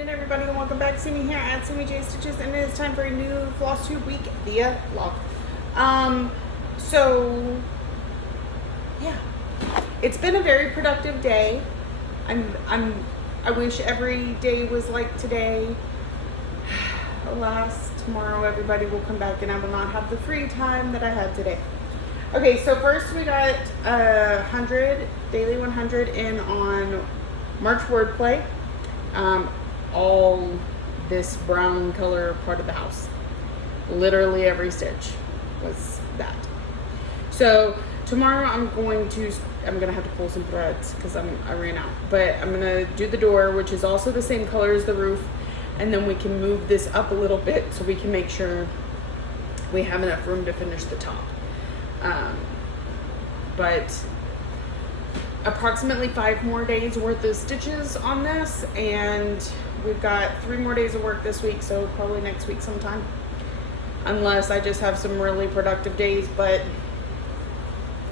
afternoon, everybody, and welcome back to me here at Simi J Stitches, and it is time for a new Flosstube week via vlog. Yeah, it's been a very productive day. I wish every day was like today. Alas, tomorrow everybody will come back and I will not have the free time that I had today. Okay, so first we got 100, daily 100 in on March wordplay. All this brown color part of the house. Literally every stitch was that. So tomorrow I'm gonna have to pull some threads because I ran out. But I'm gonna do the door, which is also the same color as the roof, and then we can move this up a little bit so we can make sure we have enough room to finish the top. But approximately 5 more days worth of stitches on this, and we've got 3 more days of work this week, so probably next week sometime, unless I just have some really productive days. But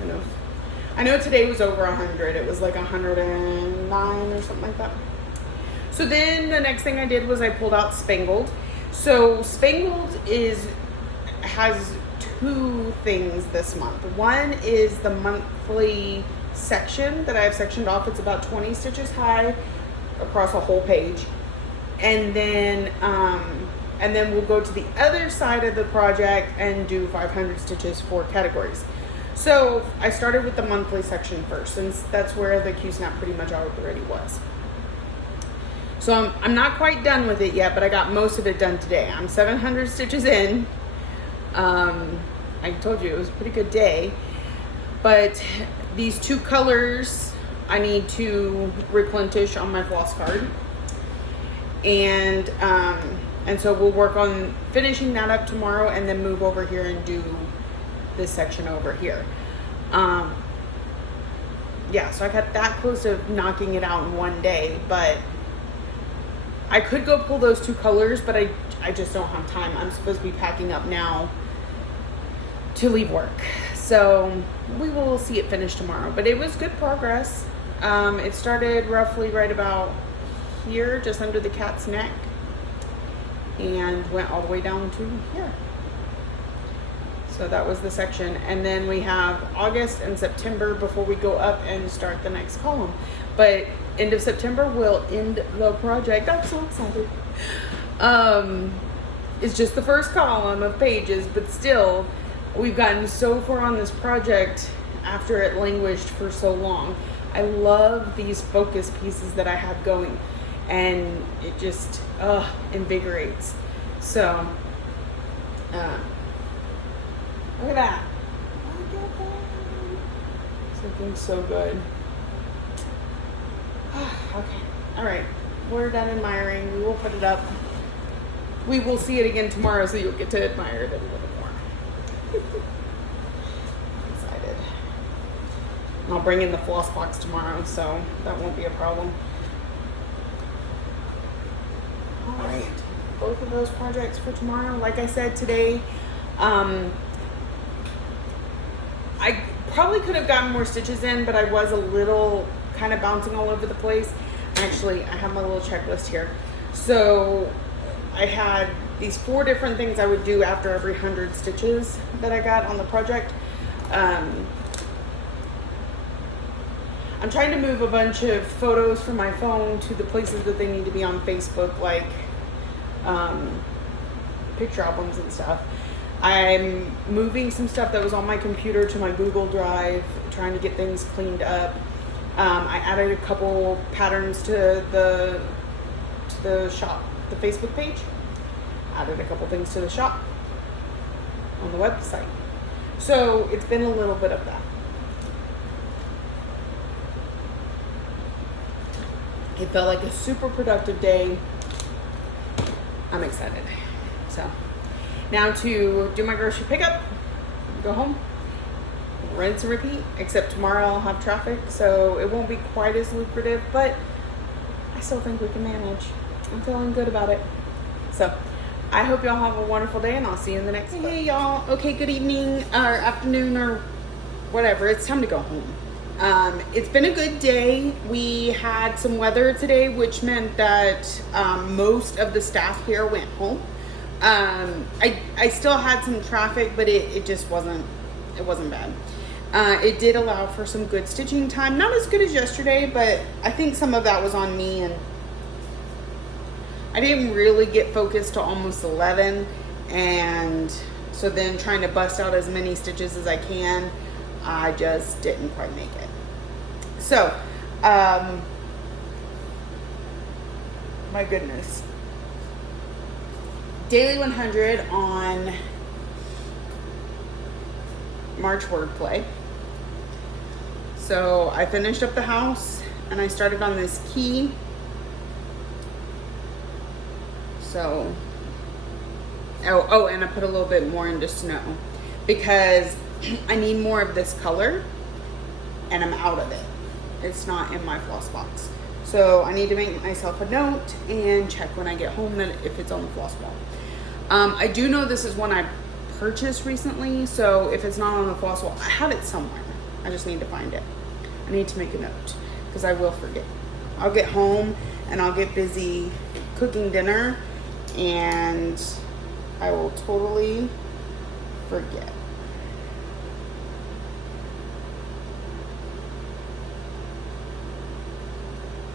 who knows? I know today was over 100. It was like 109 or something like that. So then the next thing I did was I pulled out Spangled. So Spangled has 2 things this month. One is the monthly section that I have sectioned off. It's about 20 stitches high across a whole page, and then we'll go to the other side of the project and do 500 stitches for categories. So I started with the monthly section first, since that's where the Q-snap pretty much already was. So I'm not quite done with it yet, but I got most of it done today. I'm 700 stitches in. I told you it was a pretty good day. But these 2 colors I need to replenish on my floss card. And so we'll work on finishing that up tomorrow and then move over here and do this section over here. Yeah, so I got that close to knocking it out in one day, but I could go pull those 2 colors, but I just don't have time. I'm supposed to be packing up now to leave work. So we will see it finished tomorrow, but it was good progress. It started roughly right about here, just under the cat's neck, and went all the way down to here. So that was the section. And then we have August and September before we go up and start the next column. But end of September we'll end the project. I'm so excited. It's just the first column of pages, but still, we've gotten so far on this project after it languished for so long. I love these focus pieces that I have going, and it just invigorates. So look at that. It's looking so good. Okay, all right, we're done admiring. We will put it up. We will see it again tomorrow, so you'll get to admire it a little bit more. I'm excited. And I'll bring in the floss box tomorrow, so that won't be a problem. All right, both of those projects for tomorrow. Like I said today, I probably could have gotten more stitches in, but I was a little kind of bouncing all over the place. Actually, I have my little checklist here. So I had these 4 different things I would do after every 100 stitches that I got on the project. I'm trying to move a bunch of photos from my phone to the places that they need to be on Facebook, like picture albums and stuff. I'm moving some stuff that was on my computer to my Google Drive, trying to get things cleaned up. I added a couple patterns to the shop, the Facebook page. Added a couple things to the shop on the website. So it's been a little bit of that. It felt like a super productive day. I'm excited. So now to do my grocery pickup, go home, rinse and repeat, except tomorrow I'll have traffic, so it won't be quite as lucrative, but I still think we can manage. I'm feeling good about it. So I hope y'all have a wonderful day, and I'll see you in the next one. Hey y'all, okay, good evening or afternoon or whatever. It's time to go home. It's been a good day. We had some weather today, which meant that most of the staff here went home. I still had some traffic, but it just wasn't bad. It did allow for some good stitching time. Not as good as yesterday, but I think some of that was on me, and I didn't really get focused till almost 11, and so then trying to bust out as many stitches as I can, I just didn't quite make it. So, my goodness. Daily 100 on March wordplay. So I finished up the house and I started on this key. So, and I put a little bit more into snow because I need more of this color and I'm out of it. It's not in my floss box. So I need to make myself a note and check when I get home that if it's on the floss wall. I do know this is one I purchased recently, so if it's not on the floss wall, I have it somewhere. I just need to find it. I need to make a note because I will forget. I'll get home and I'll get busy cooking dinner and I will totally forget.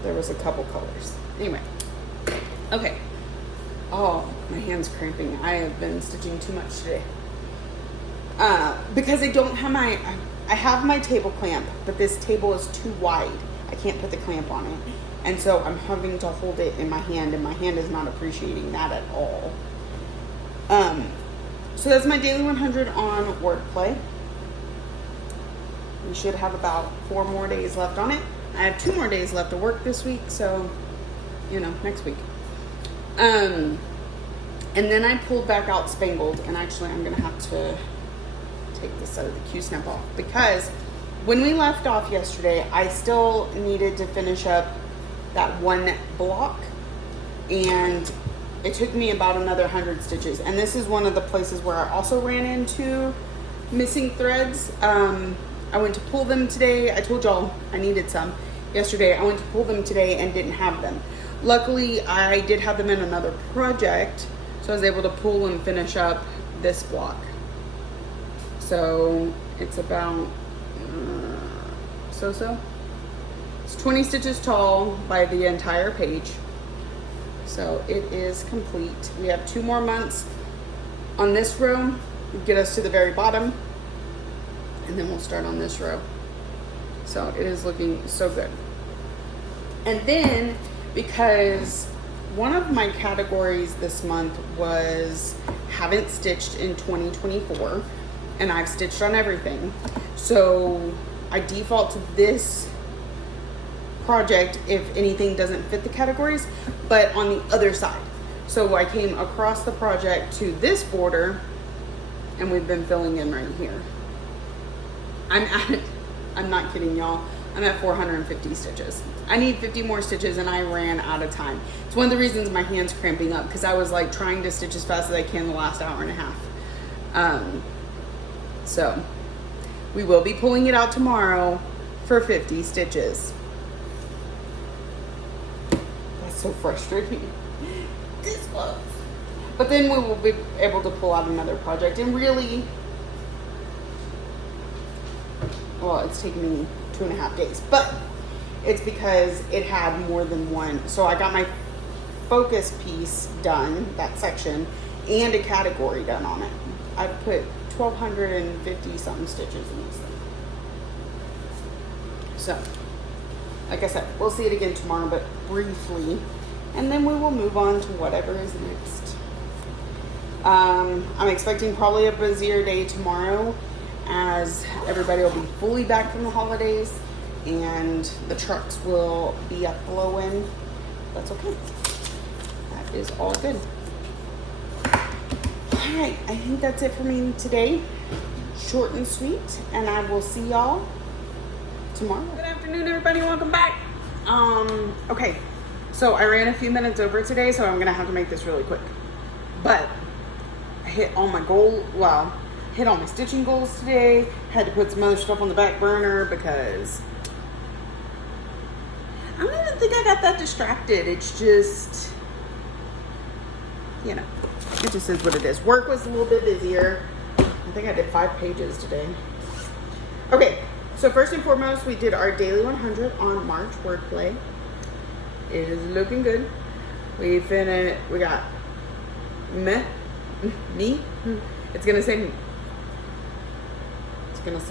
There was a couple colors. Anyway, okay. Oh, my hand's cramping. I have been stitching too much today. Because I don't have I have my table clamp, but this table is too wide. I can't put the clamp on it. And so I'm having to hold it in my hand, and my hand is not appreciating that at all. So that's my daily 100 on wordplay. We should have about 4 more days left on it. I have 2 more days left of work this week, so, next week. And then I pulled back out Spangled, and actually I'm going to have to take this out of the Q-snap off because when we left off yesterday, I still needed to finish up that one block, and it took me about another 100 stitches. And this is one of the places where I also ran into missing threads. I went to pull them today. I told y'all I needed some yesterday. I went to pull them today and didn't have them. Luckily, I did have them in another project, so I was able to pull and finish up this block. So it's about It's 20 stitches tall by the entire page. So it is complete. We have 2 more months on this row, get us to the very bottom, and then we'll start on this row. So it is looking so good. And then, because one of my categories this month was haven't stitched in 2024, and I've stitched on everything. So I default to this project if anything doesn't fit the categories, but on the other side. So I came across the project to this border, and we've been filling in right here. I'm not kidding y'all, I'm at 450 stitches. I need 50 more stitches and I ran out of time. It's one of the reasons my hand's cramping up, because I was like trying to stitch as fast as I can the last hour and a half. So we will be pulling it out tomorrow for 50 stitches. That's so frustrating. This close. But then we will be able to pull out another project, and really, well, it's taken me 2.5 days, but it's because it had more than one. So I got my focus piece done, that section, and a category done on it. I've put 1,250 something stitches in this thing. So, like I said, we'll see it again tomorrow, but briefly, and then we will move on to whatever is next. I'm expecting probably a busier day tomorrow, as everybody will be fully back from the holidays and the trucks will be up flowing. That's okay. That is all good. All right, I think that's it for me today. Short and sweet, and I will see y'all tomorrow. Good afternoon, everybody. Welcome back. Okay, so I ran a few minutes over today, so I'm gonna have to make this really quick. But I hit all my hit all my stitching goals today. Had to put some other stuff on the back burner because think I got that distracted. It's just, you know, it just is what it is. Work was a little bit busier. I think I did 5 pages today. Okay, so first and foremost, we did our daily 100 on March wordplay. It is looking good. We got me. It's gonna say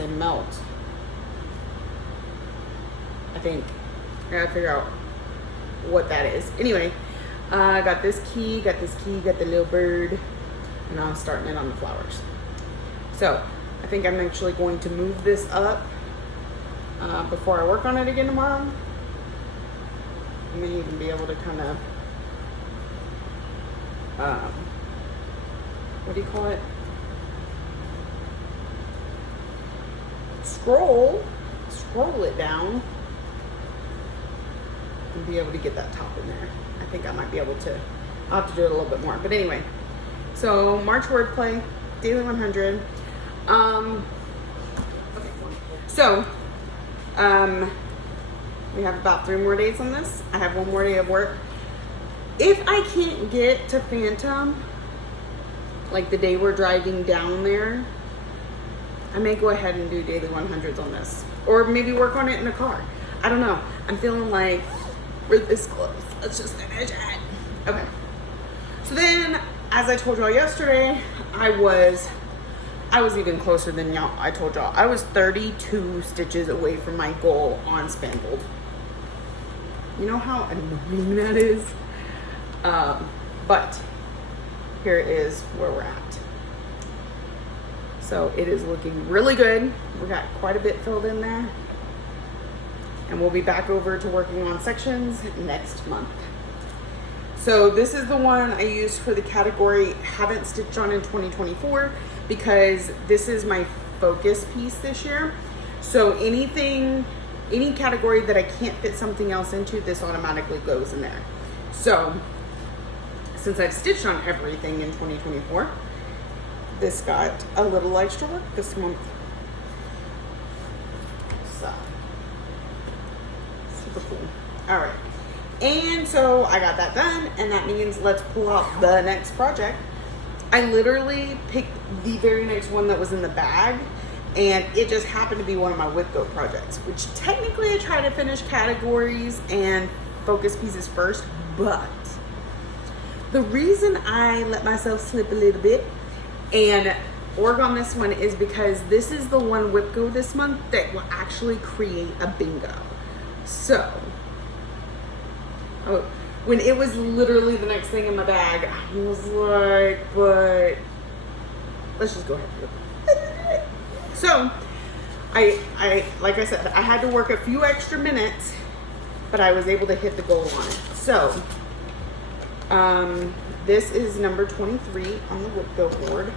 melt. I think I gotta figure out what that is. Anyway, got this key, got the little bird, and I'm starting it on the flowers. So I think I'm actually going to move this up before I work on it again tomorrow. I may even be able to kind of, what do you call it? Scroll it down and be able to get that top in there. I think I might be able to. I'll have to do it a little bit more. But anyway, so March wordplay, daily 100. So, we have about 3 more days on this. I have 1 more day of work. If I can't get to Phantom, like the day we're driving down there, I may go ahead and do daily 100s on this. Or maybe work on it in the car. I don't know. I'm feeling like we're this close. Let's just finish it. Okay. So then, as I told y'all yesterday, I was even closer than y'all. I told y'all I was 32 stitches away from my goal on spindled. You know how annoying that is? But here is where we're at. So it is looking really good. We got quite a bit filled in there. And we'll be back over to working on sections next month. So this is the one I used for the category haven't stitched on in 2024 because this is my focus piece this year. So any category that I can't fit something else into, this automatically goes in there. So since I've stitched on everything in 2024, this got a little extra work this month. So super cool. All right. And so I got that done, and that means let's pull out the next project. I literally picked the very next one that was in the bag, and it just happened to be one of my whip go projects, which technically I try to finish categories and focus pieces first, but the reason I let myself slip a little bit and work on this one is because this is the one whip go this month that will actually create a bingo. So when it was literally the next thing in my bag, I was like, but let's just go ahead and do it. So I like I said, I had to work a few extra minutes, but I was able to hit the goal on it. So this is number 23 on the whip go board,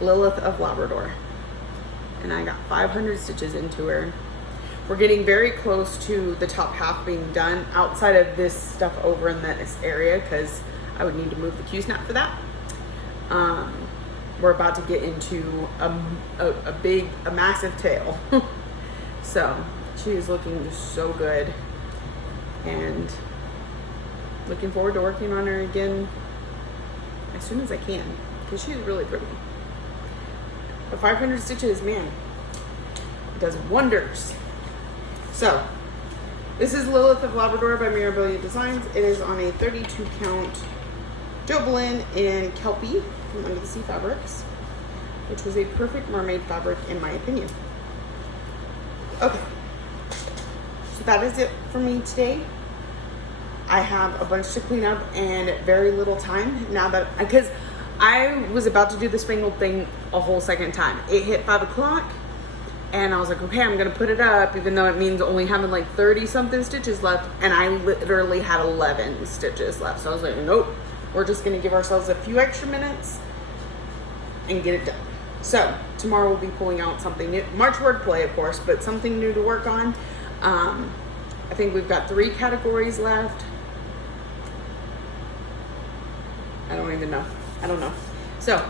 Lilith of Labrador, and I got 500 stitches into her. We're getting very close to the top half being done outside of this stuff over in this area because I would need to move the Q-snap for that. We're about to get into a massive tail. So she is looking just so good, and looking forward to working on her again as soon as I can because she's really pretty. But 500 stitches, man, it does wonders. So this is Lilith of Labrador by Mirabilia Designs. It is on a 32 count Jobelin in Kelpie from Under the Sea Fabrics, which was a perfect mermaid fabric in my opinion. Okay, so that is it for me today. I have a bunch to clean up and very little time now that, because I was about to do the spangled thing a whole second time. It hit 5 o'clock and I was like, okay, I'm gonna put it up even though it means only having like 30 something stitches left, and I literally had 11 stitches left. So I was like, nope, we're just gonna give ourselves a few extra minutes and get it done. So tomorrow we'll be pulling out something new, March wordplay of course, but something new to work on. I think we've got 3 categories left. I don't even know. I don't know. So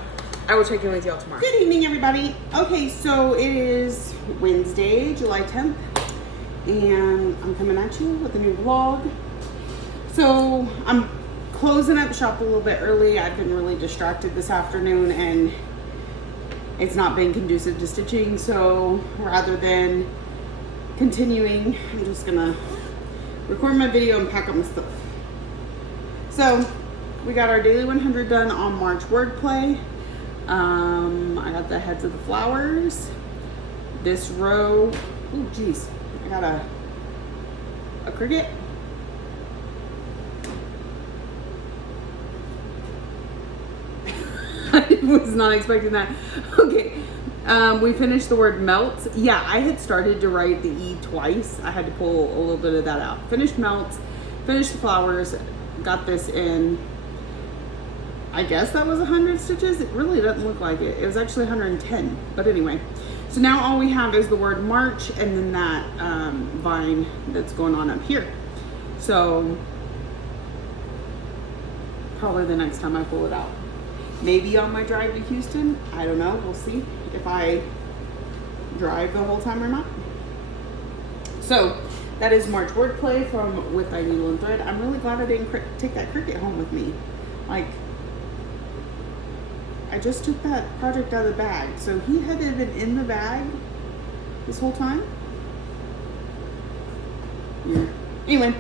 I will check in with y'all tomorrow. Good evening, everybody. Okay, so it is Wednesday, July 10th, and I'm coming at you with a new vlog. So I'm closing up shop a little bit early. I've been really distracted this afternoon and it's not been conducive to stitching, so rather than continuing, I'm just gonna record my video and pack up my stuff. So we got our daily 100 done on March wordplay. I got the heads of the flowers. This row, oh geez, I got a cricket. I was not expecting that. Okay, we finished the word melts. Yeah, I had started to write the E twice. I had to pull a little bit of that out. Finished melts, finished the flowers, got this in, I guess that was 100 stitches. It really doesn't look like it. It was actually 110, but anyway. So now all we have is the word March and then that vine that's going on up here. So probably the next time I pull it out. Maybe on my drive to Houston. I don't know. We'll see if I drive the whole time or not. So that is March wordplay from With Thy Needle and Thread. I'm really glad I didn't take that cricket home with me. Like, I just took that project out of the bag. So he had been in the bag this whole time. Yeah. Anyway.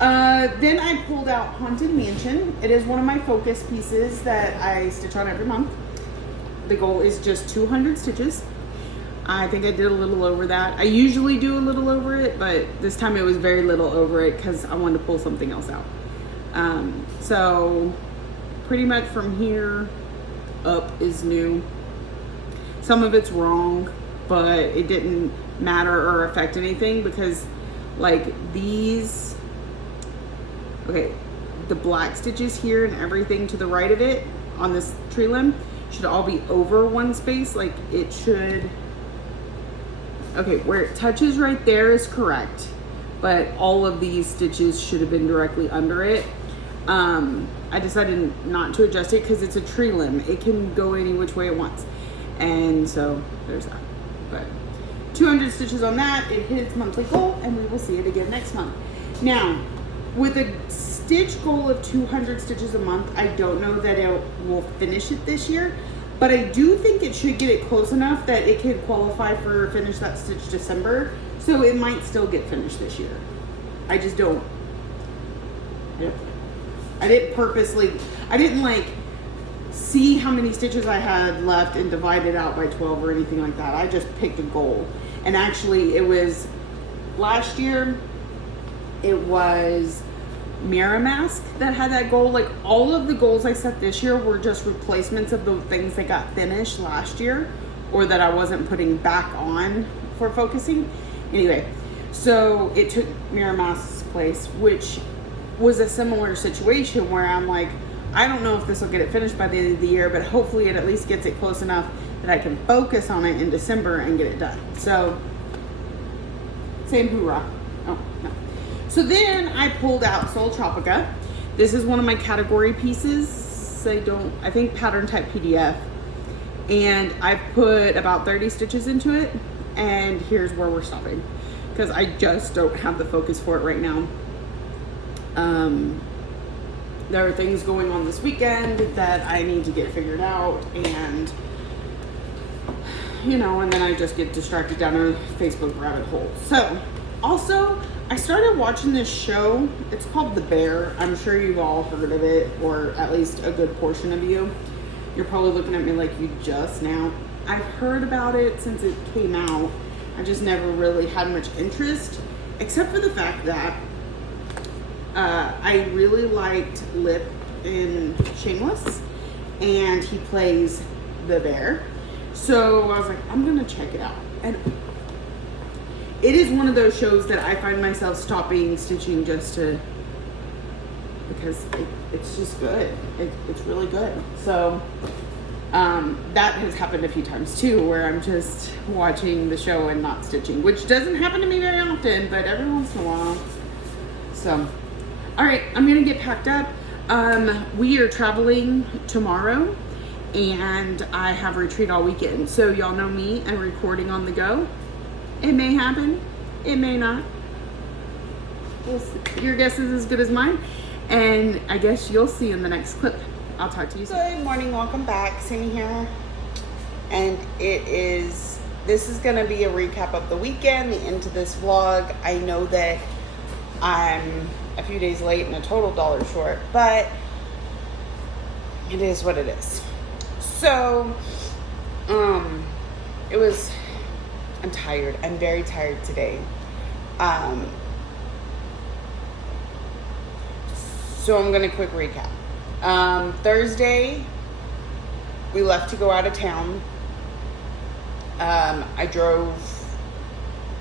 Then I pulled out Haunted Mansion. It is one of my focus pieces that I stitch on every month. The goal is just 200 stitches. I think I did a little over that. I usually do a little over it, but this time it was very little over it because I wanted to pull something else out. So pretty much from here up is new. Some of it's wrong, but it didn't matter or affect anything because like these, okay, the black stitches here and everything to the right of it on this tree limb should all be over one space. Like it should, okay, where it touches right there is correct, but all of these stitches should have been directly under it. I decided not to adjust it because it's a tree limb. It can go any which way it wants. And so there's that. But 200 stitches on that. It hits monthly goal and we will see it again next month. Now, with a stitch goal of 200 stitches a month, I don't know that it will finish it this year, but I do think it should get it close enough that it could qualify for finish that stitch December. So it might still get finished this year. I just don't. Yep. I didn't like see how many stitches I had left and divide it out by 12 or anything like that. I just picked a goal. And actually it was last year, it was Mirror Mask that had that goal. Like all of the goals I set this year were just replacements of the things that got finished last year or that I wasn't putting back on for focusing. Anyway, so it took Mirror Mask's place, which was a similar situation where I'm like, I don't know if this will get it finished by the end of the year, but hopefully it at least gets it close enough that I can focus on it in December and get it done. So, same hoorah. Oh, no. So then I pulled out Soul Tropica. This is one of my category pieces. I think pattern type PDF. And I've put about 30 stitches into it. And here's where we're stopping, because I just don't have the focus for it right now. There are things going on this weekend that I need to get figured out, and you know, and then I just get distracted down a Facebook rabbit hole. So also I started watching this show. It's called The Bear. I'm sure you've all heard of it, or at least a good portion of you. You're probably looking at me like you just now. I've heard about it since it came out. I just never really had much interest, except for the fact that I really liked Lip in Shameless, and he plays the bear. So I was like, I'm gonna check it out. And it is one of those shows that I find myself stopping stitching just to, because it's just good. It's really good. So that has happened a few times too, where I'm just watching the show and not stitching, which doesn't happen to me very often, but every once in a while. So, all right, I'm gonna get packed up. We are traveling tomorrow, and I have retreat all weekend. So y'all know me and recording on the go. It may happen, It may not. Your guess is as good as mine. And I guess you'll see in the next clip. I'll talk to you soon. Good morning, welcome back. Sammy here. And this is gonna be a recap of the weekend, the end to this vlog. I know that I'm a few days late and a total dollar short, but it is what it is. So, I'm tired. I'm very tired today. So I'm gonna quick recap. Thursday, we left to go out of town. I drove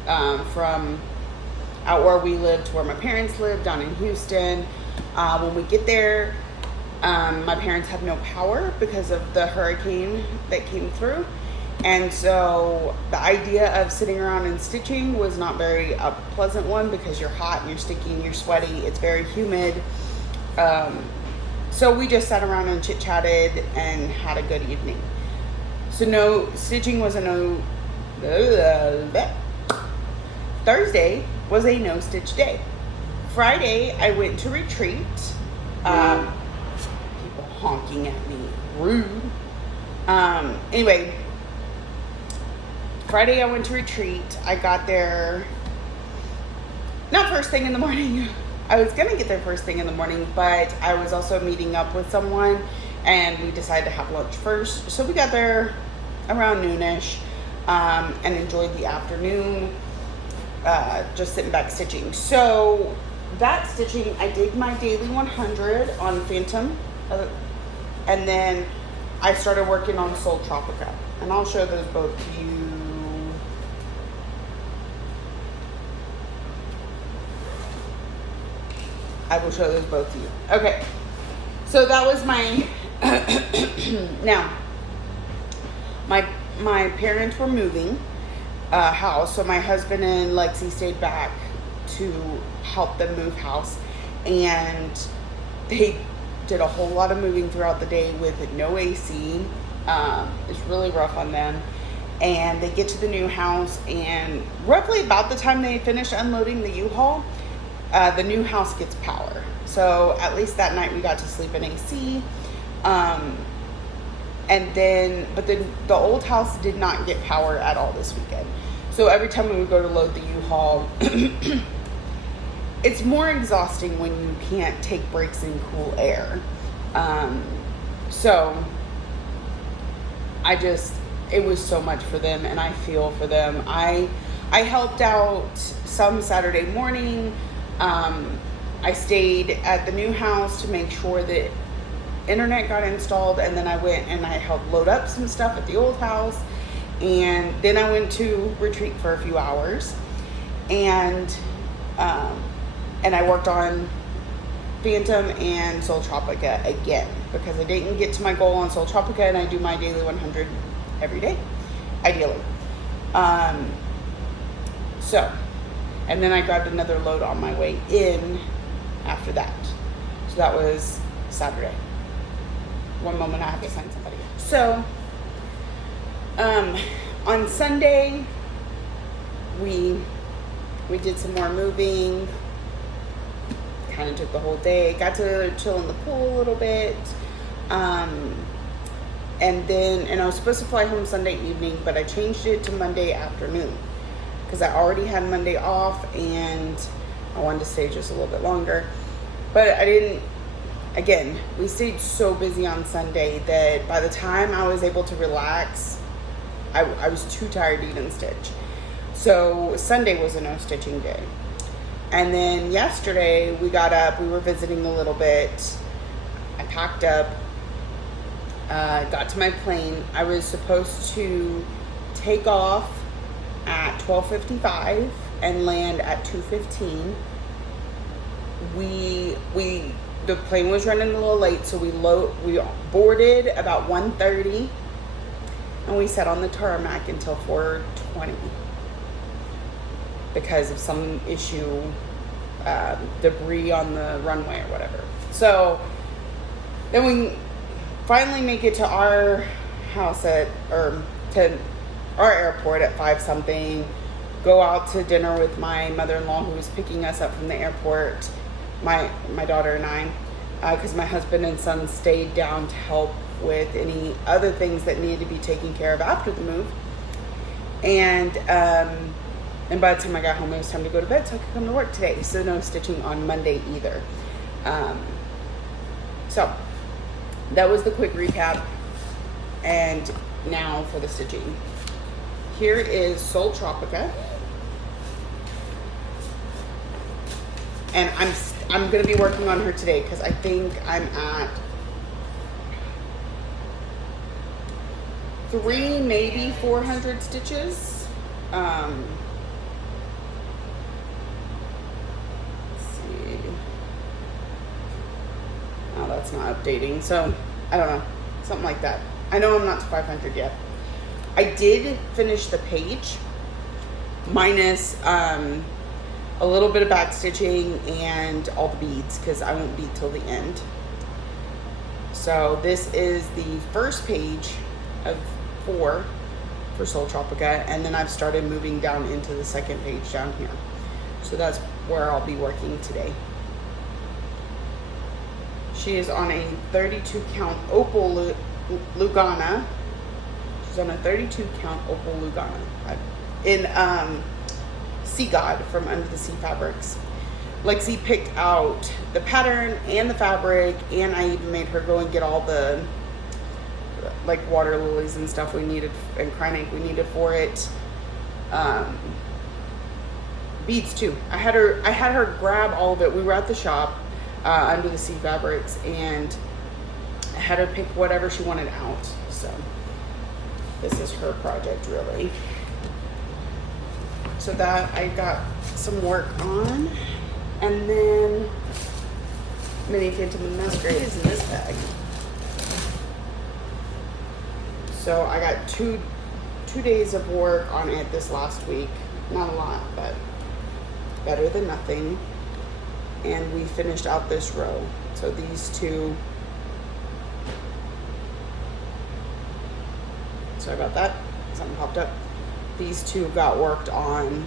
from out where we lived to where my parents lived, down in Houston. When we get there, my parents have no power because of the hurricane that came through. And so the idea of sitting around and stitching was not very a pleasant one because you're hot and you're sticky and you're sweaty. It's very humid. So we just sat around and chit-chatted and had a good evening. So no, stitching was a no, Thursday was a no stitch day. Friday, I went to retreat. People honking at me, rude. Anyway, Friday I went to retreat. I got there, not first thing in the morning. I was gonna get there first thing in the morning, but I was also meeting up with someone and we decided to have lunch first. So we got there around noonish, and enjoyed the afternoon, just sitting back stitching. So that stitching, I did my daily 100 on Phantom, and then I started working on Soul Tropica, and I'll show those both to you. I will show those both to you. Okay, so that was my, now, my parents were moving house, so my husband and Lexi stayed back to help them move house, and they did a whole lot of moving throughout the day with no AC. It's really rough on them. And they get to the new house, and roughly about the time they finish unloading the U-Haul, the new house gets power. So at least that night we got to sleep in AC. And then, but the old house did not get power at all this weekend. So every time we would go to load the U-Haul, it's more exhausting when you can't take breaks in cool air. So it was so much for them, and I feel for them. I helped out some Saturday morning. I stayed at the new house to make sure that internet got installed, and then I went and I helped load up some stuff at the old house, and then I went to retreat for a few hours, and I worked on Phantom and Soul Tropica again because I didn't get to my goal on Soul Tropica, and I do my daily 100 every day, ideally. So, and then I grabbed another load on my way in after that. So that was Saturday. One moment, I have to sign somebody. So, on Sunday, we did some more moving. Kind of took the whole day. Got to chill in the pool a little bit. And I was supposed to fly home Sunday evening, but I changed it to Monday afternoon because I already had Monday off and I wanted to stay just a little bit longer. But I didn't. Again, we stayed so busy on Sunday that by the time I was able to relax, I was too tired to even stitch. So Sunday was a no stitching day. And then yesterday we got up, we were visiting a little bit. I packed up, got to my plane. I was supposed to take off at 12:55 and land at 2:15. The plane was running a little late, so we boarded about 1:30, and we sat on the tarmac until 4:20 because of some issue, debris on the runway or whatever. So then we finally make it to our house to our airport at 5 something. go out to dinner with my mother-in-law, who was picking us up from the airport, my daughter and I, because my husband and son stayed down to help with any other things that needed to be taken care of after the move. And by the time I got home, it was time to go to bed so I could come to work today. So no stitching on Monday either. So that was the quick recap. And now for the stitching. Here is Sol Tropica. And I'm going to be working on her today because I think I'm at 3, maybe 400 stitches. Let's see. Oh, that's not updating. So, I don't know. Something like that. I know I'm not to 500 yet. I did finish the page, minus a little bit of back stitching and all the beads, because I won't bead till the end. So this is the first page of 4 for Sol Tropica, and then I've started moving down into the second page down here. So that's where I'll be working today. She is on a 32 count opal Lugana. She's on a 32 count opal Lugana in Sea God from Under the Sea Fabrics. Lexi picked out the pattern and the fabric, and I even made her go and get all the like water lilies and stuff we needed, and crying ink we needed for it. Beads too. I had her grab all of it. We were at the shop Under the Sea Fabrics, and I had her pick whatever she wanted out. So this is her project, really. So that I got some work on, and then Mini Phantom Masquerade is in this bag. So I got two days of work on it this last week. Not a lot, but better than nothing. And we finished out this row. So these two. Sorry about that. Something popped up. These two got worked on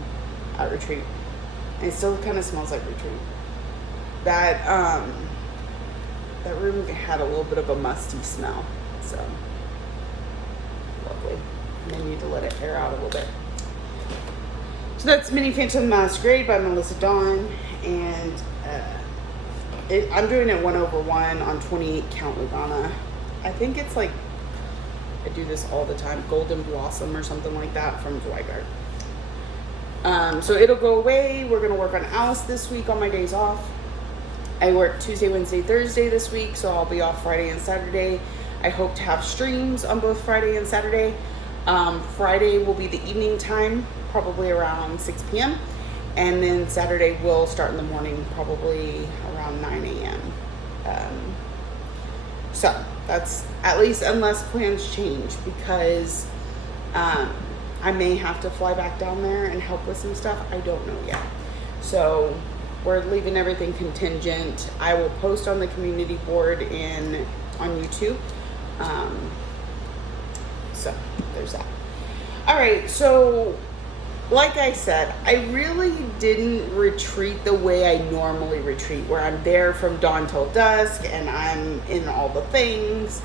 at retreat. And it still kind of smells like retreat. That room had a little bit of a musty smell. So lovely. And I need to let it air out a little bit. So that's Mini Phantom Masquerade by Melissa Dawn, and I'm doing it 1/1 on 28 count Lugana. I think it's like, I do this all the time, Golden Blossom or something like that from Zweigart. So it'll go away. We're gonna work on Alice this week on my days off. I work Tuesday, Wednesday, Thursday this week, so I'll be off Friday and Saturday. I hope to have streams on both Friday and Saturday. Friday will be the evening time, probably around 6 p.m. And then Saturday will start in the morning, probably around 9 a.m. So that's, at least unless plans change, because I may have to fly back down there and help with some stuff. I don't know yet. So we're leaving everything contingent. I will post on the community board on YouTube. So there's that. All right, so like I said, I really didn't retreat the way I normally retreat, where I'm there from dawn till dusk and I'm in all the things.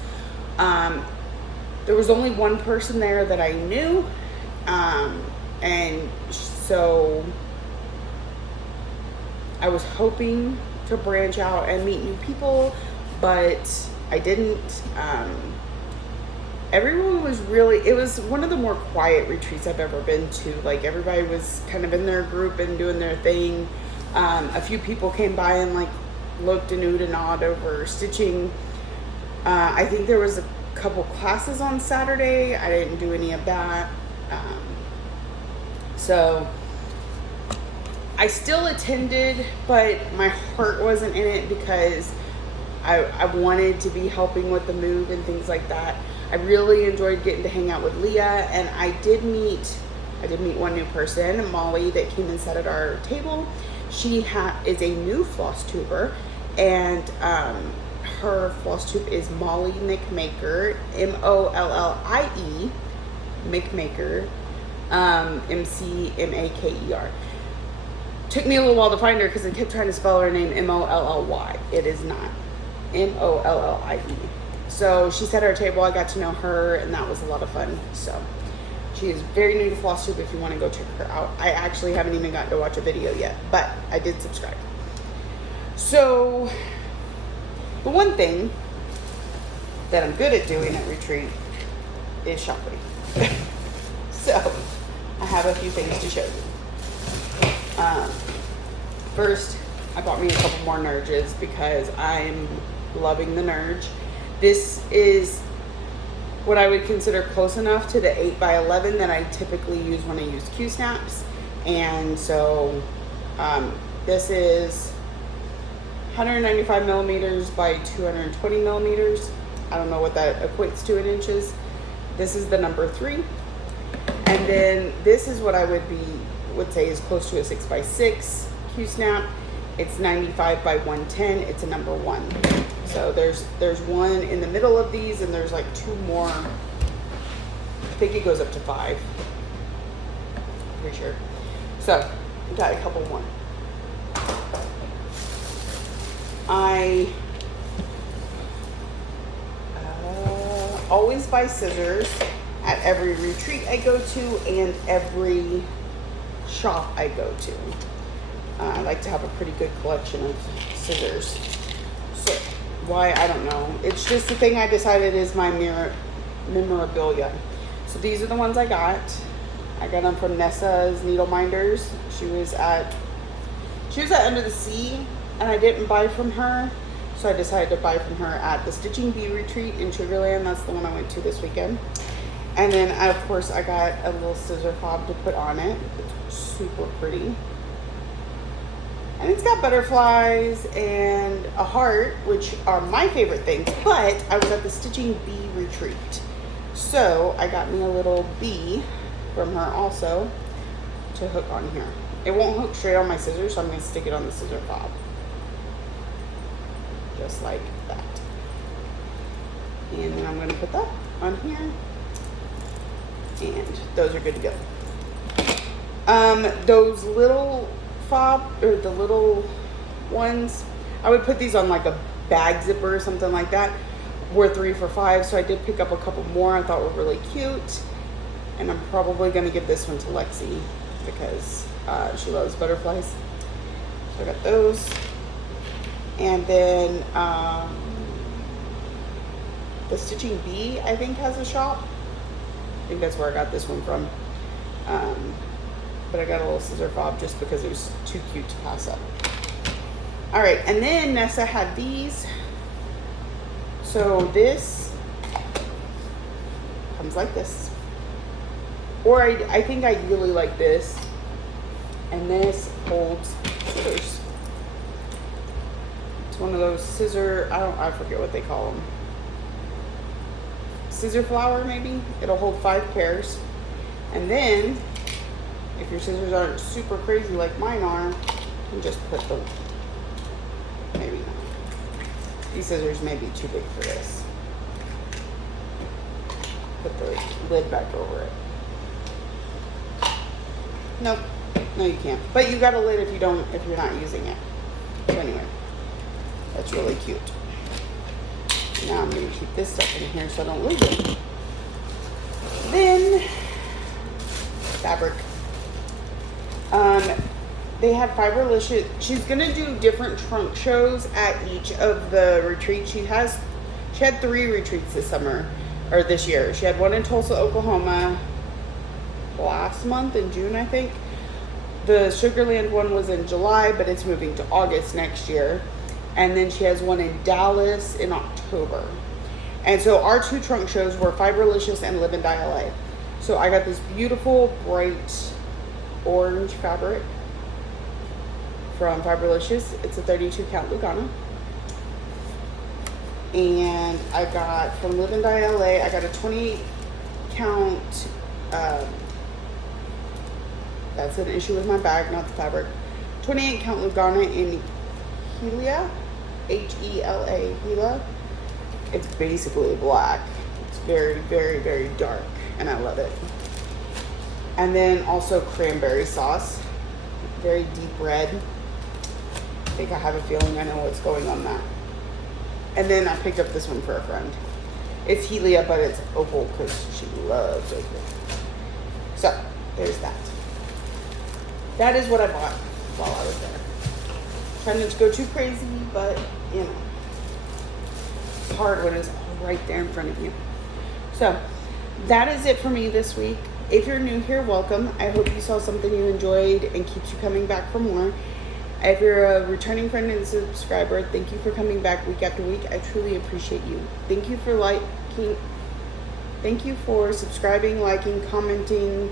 There was only one person there that I knew, and so I was hoping to branch out and meet new people, but I didn't. Everyone was really, it was one of the more quiet retreats I've ever been to. Like, everybody was kind of in their group and doing their thing. A few people came by and like looked and oohed and awed over stitching. I think there was a couple classes on Saturday. I didn't do any of that. So I still attended, but my heart wasn't in it, because I wanted to be helping with the move and things like that. I really enjoyed getting to hang out with Leah, and I did meet one new person, Molly, that came and sat at our table. She is a new Flosstuber, and her Flosstube is Molly McMaker, MOLLIE McMaker. Mcmaker. Took me a little while to find her because I kept trying to spell her name Molly. It is not Mollie. So she sat at our table. I got to know her, and that was a lot of fun. So she is very new to Flosstube if you want to go check her out. I actually haven't even gotten to watch a video yet, but I did subscribe. So the one thing that I'm good at doing at retreat is shopping. So I have a few things to show you. First, I bought me a couple more Nerges because I'm loving the Nerge. This is what I would consider close enough to the 8x11 that I typically use when I use Q-snaps. And so this is 195 millimeters by 220 millimeters. I don't know what that equates to in inches. This is the number 3. And then this is what I would say is close to a 6x6 Q-snap. It's 95 by 110. It's a number 1. So there's one in the middle of these, and there's like 2 more. I think it goes up to 5. Pretty sure. So got a couple more. I always buy scissors at every retreat I go to and every shop I go to. I like to have a pretty good collection of scissors. So why, I don't know. It's just the thing I decided is my memorabilia. So these are the ones I got. I got them from Nessa's Needle Minders. She was at Under the Sea, and I didn't buy from her. So I decided to buy from her at the Stitching Bee retreat in Sugarland. That's the one I went to this weekend. And then, of course, I got a little scissor fob to put on it. It's super pretty. And it's got butterflies and a heart, which are my favorite things. But I was at the Stitching Bee retreat. So I got me a little bee from her also to hook on here. It won't hook straight on my scissors, so I'm going to stick it on the scissor fob. Just like that. And then I'm going to put that on here. And those are good to go. Those little the little ones, I would put these on like a bag zipper or something like that, were 3 for $5. So I did pick up a couple more I thought were really cute. And I'm probably going to give this one to Lexi because she loves butterflies. So I got those. And then the Stitching Bee, I think, has a shop. I think that's where I got this one from. But I got a little scissor fob just because it was too cute to pass up. All right, and then Nessa had these. So this comes like this. Or I think I really like this. And this holds scissors. It's one of those scissor, I forget what they call them. Scissor flower, maybe. It'll hold 5 pairs. And then, if your scissors aren't super crazy like mine are, you can just put the, maybe not. These scissors may be too big for this. Put the lid back over it. Nope. No, you can't. But you got a lid if you're not using it. So anyway, that's really cute. Now I'm going to keep this stuff in here so I don't lose it. Then, fabric. They had Fiberlicious. She's going to do different trunk shows at each of the retreats. She had 3 retreats this summer, or this year. She had one in Tulsa, Oklahoma last month in June, I think. The Sugarland one was in July, but it's moving to August next year. And then she has one in Dallas in October. And so our 2 trunk shows were Fiberlicious and Live and Die LA. So I got this beautiful bright orange fabric from Fiberlicious. It's a 32 count Lugana. And I got from Live and Die LA, I got a 28 count, that's an issue with my bag, not the fabric. 28 count Lugana in Helia. H-E-L-A, Hela. It's basically black. It's very, very, very dark, and I love it. And then also cranberry sauce. Very deep red. I think I have a feeling I know what's going on that. And then I picked up this one for a friend. It's Helia, but it's opal because she loves opal. So, there's that. That is what I bought while I was there. Trying not to go too crazy, but, you know, it's hard when it's right there in front of you. So, that is it for me this week. If you're new here, welcome. I hope you saw something you enjoyed and keeps you coming back for more. If you're a returning friend and subscriber, thank you for coming back week after week. I truly appreciate you. Thank you for liking. Thank you for subscribing, liking, commenting.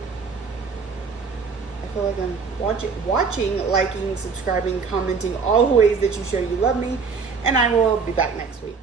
I feel like I'm watching, liking, subscribing, commenting, all the ways that you show you love me. And I will be back next week.